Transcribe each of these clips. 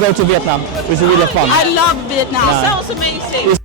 Go to Vietnam. It's really fun. I love Vietnam. Sounds amazing.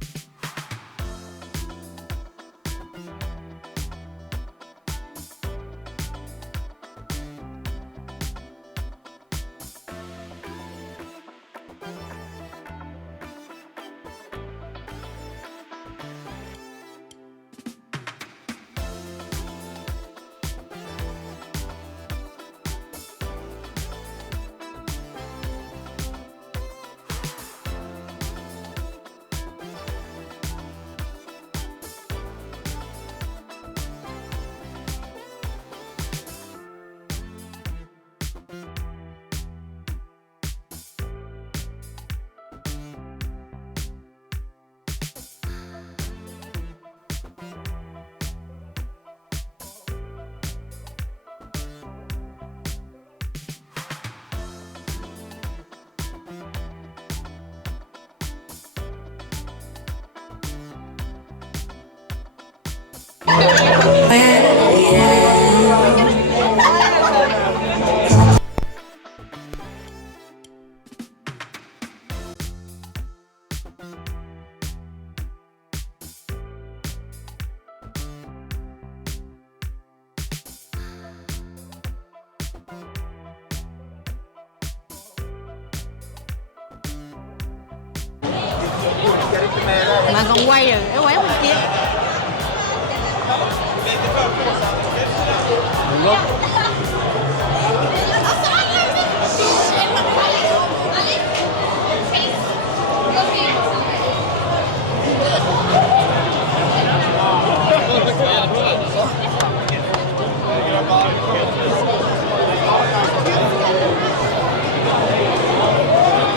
Mà còn quay rồi, cái quán bên kia.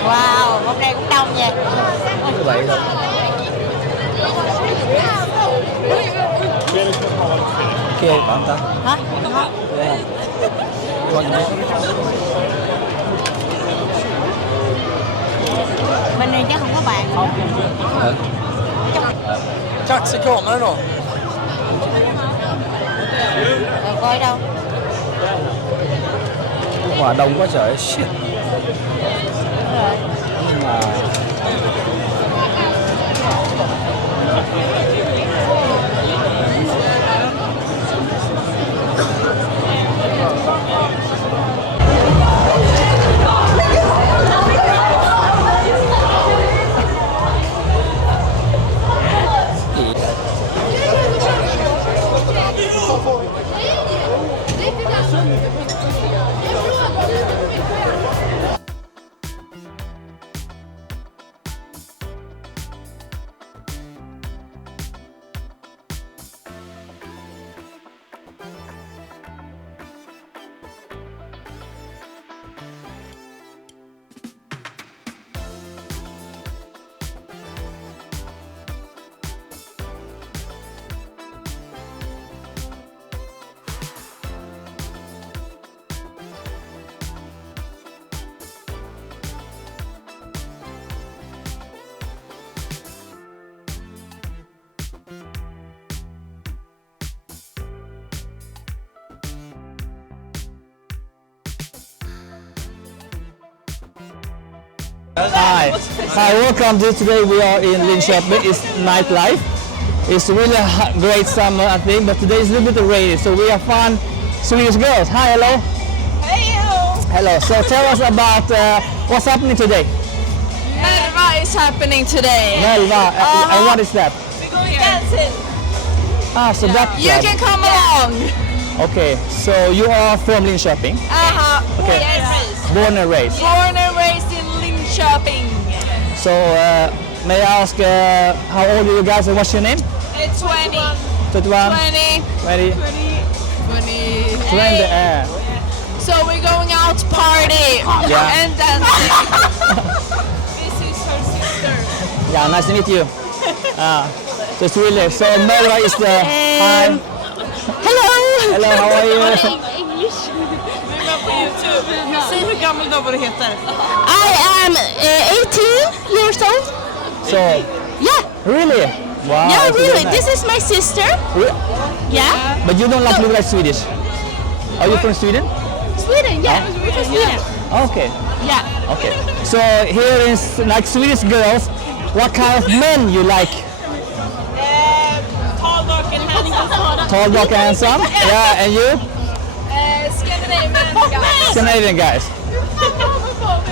Wow, hôm nay cũng đông nha. Vậy thôi. Ok, bạn ta. Hả? Bên đây chắc không có bàn. Chắc sẽ có mà nó. Rồi coi đâu. Quả đông quá trời, shit. Hi, welcome to today. We are in Linköping. It's Nightlife. It's really a great summer, I think, but today is a little bit rainy, so we have fun Swedish girls. Hi, hello. Hello. Hello. So tell us about what's happening today. Nightlife is happening today. Nelva, and what is that? We're going dancing. Ah, so that. You can come along. Okay, so you are from Linköping. Okay. Yes. Born and raised. Born and raised in Linköping. So may I ask how old are you guys and what's your name? It's 20. 21. 20. 20. 20. 20. So we're going out to party and dancing. This is her sister. Yeah, nice to meet you. So it's really so Melva is the hi. Hello! Hello, how are you? English. Vi var på YouTube. Säg hur gammal du heter. I am 18 years old. So Yeah. really Wow, Yeah, it's really. nice. This is my sister. Yeah. But you don't look like Swedish. Are you from Sweden? Sweden, yeah. We're from Sweden. Okay. Yeah. Okay. So here is like Swedish girls. What kind of men you like? Tall, dark and handsome. Tall, dark, and handsome. Yeah, and you? Scandinavian guys. Scandinavian guys.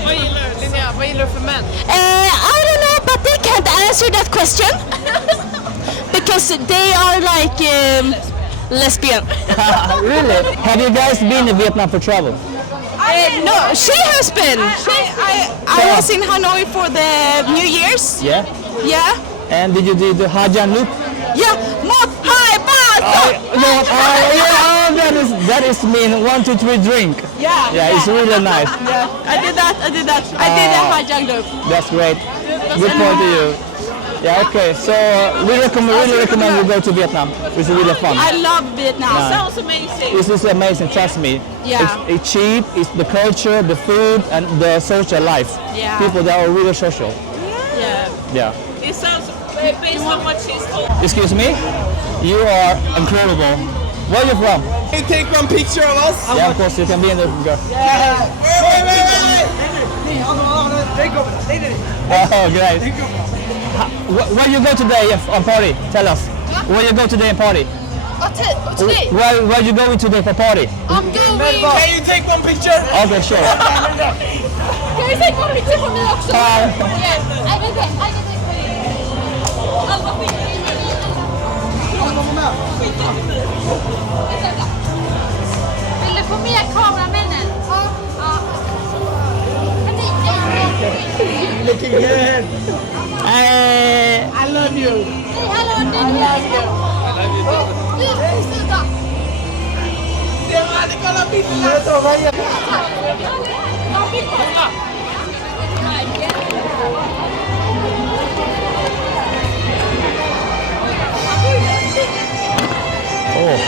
Vad gillar du, Linnea? Vad gillar du för män? I don't know, but they can't answer that question because they are like lesbian. Really? Have you guys been to Vietnam for travel? No, she has been. I was in Hanoi for the New Year's. Yeah. Yeah. And did you do the Hajan loop? Yeah. Mot hai ba. That is mean 1, 2, 3 drink. Yeah, it's really nice. Yeah. I did that. I did a Hajang loop. That's great. Good point to you. Yeah, okay. So we really recommend you go to Vietnam. It's really fun. I love Vietnam. Yeah. Sounds amazing. This is amazing, trust me. Yeah. It's cheap, it's the culture, the food, and the social life. Yeah. People that are really social. Yeah. Yeah. It sounds based on what she's told. Excuse me? You are incredible. Where are you from? Can you take one picture of us? Yeah, of course, you can be in the girl. Wait. Oh, great. Where you go today on party? Tell us. Where you go today on party? Today, Where you going today for party? I'm going. Can you take one picture? Okay, sure. Kan vi säga en picture på mig också? Bye. I can take. Alva skickar in mig. Vill du få med kameramännen? Ja. Looking good. Hey. I love you. Hallå, det är Kolla bilderna.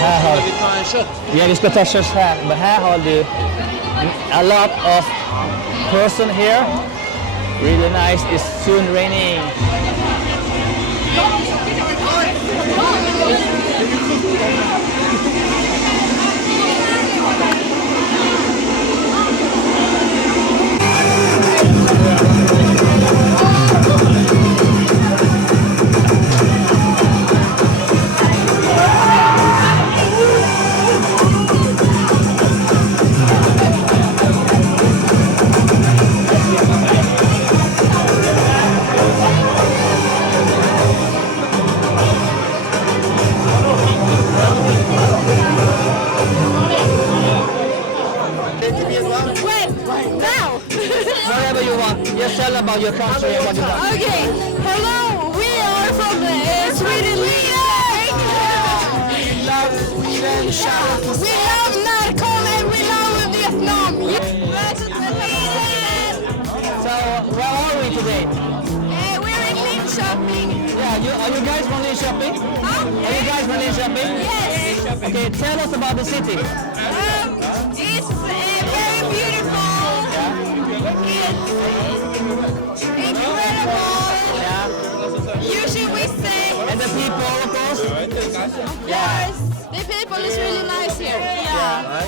Här har Vi tar en kött. Ja, vi ska ta kött här. Men här har du a lot of person here. Really nice. It's soon raining. Whatever you want. Just tell about your country and what you want. Okay. Hello. We are from Sweden. We love Sweden. We love Narcon and we love Vietnam. So, where are we today? We're in Linköping. Yeah, are you guys from Linköping? Huh? Are you guys from Linköping? Yes. Okay, tell us about the city. It's very beautiful. It's incredible. Yeah. Usually we say. And the people, of course. Yes. The people is really nice here. Yeah.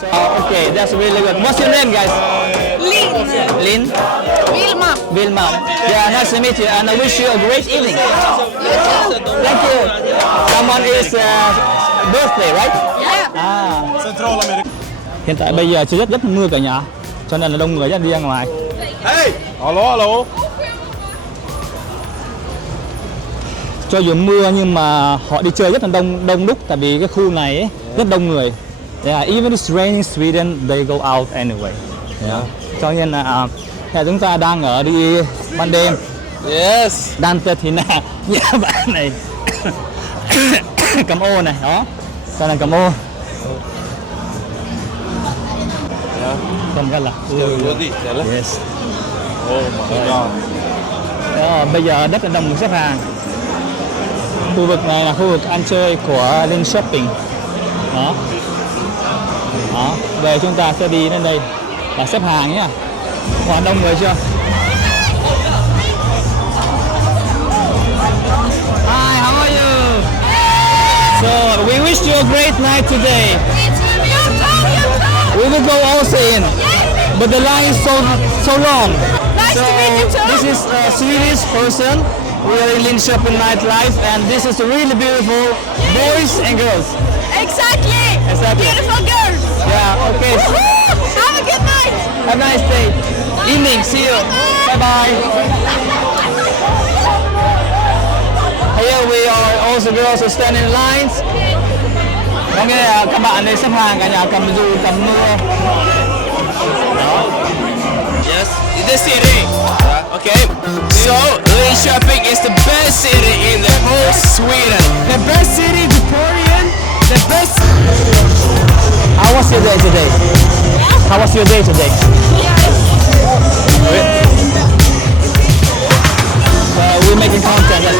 So, okay, that's really good. What's your name, guys? Lin. Lin? Vilma. Vilma. Yeah, nice to meet you, and I wish you a great evening. Thank you. Someone is birthday, right? Yeah. Centralamerika. Hiện tại bây giờ trời rất mưa cả nhà, cho nên là đông người rất đi ra ngoài. Hey! Hallå. Cho dù mưa nhưng mà họ đi chơi rất là đông đúc, tại vì cái khu này ấy, rất đông người. Yeah, even it's raining Sweden, they go out anyway. Yeah. Cho nên là chúng ta đang ở đi ban đêm. Yes. Đang thì nè, nhà bạn này cầm ô này, đó. Cho nên cầm ô. Cầm cái là. Ska vi gå dit eller? Yes. Oh my god. Đó, bây giờ rất là đông người xếp hàng. Khu vực này là khu vực ăn chơi của Linköping. Đó. Đó, về chúng ta sẽ đi lên đây và xếp hàng nhé. Quá đông người chưa? Hi. you a great night today. We will go also in, but the line is so long. Nice to meet you too. This is a Swedish person. We are in Linköping Nightlife, and this is really beautiful boys and girls. Exactly. Beautiful girls. Yeah. Okay. Have a good night. Have a nice day. Evening. See you. Bye bye. Here we are. Also girls are standing in lines. Có nghĩa là các bạn ấy xếp hàng, cả nhà cầm dù cầm mưa. Yes, in the city. Okay, so Linköping is the best city in the whole Sweden. The best city to party in. The best. How was your day today? How was your day today? We're making content. That's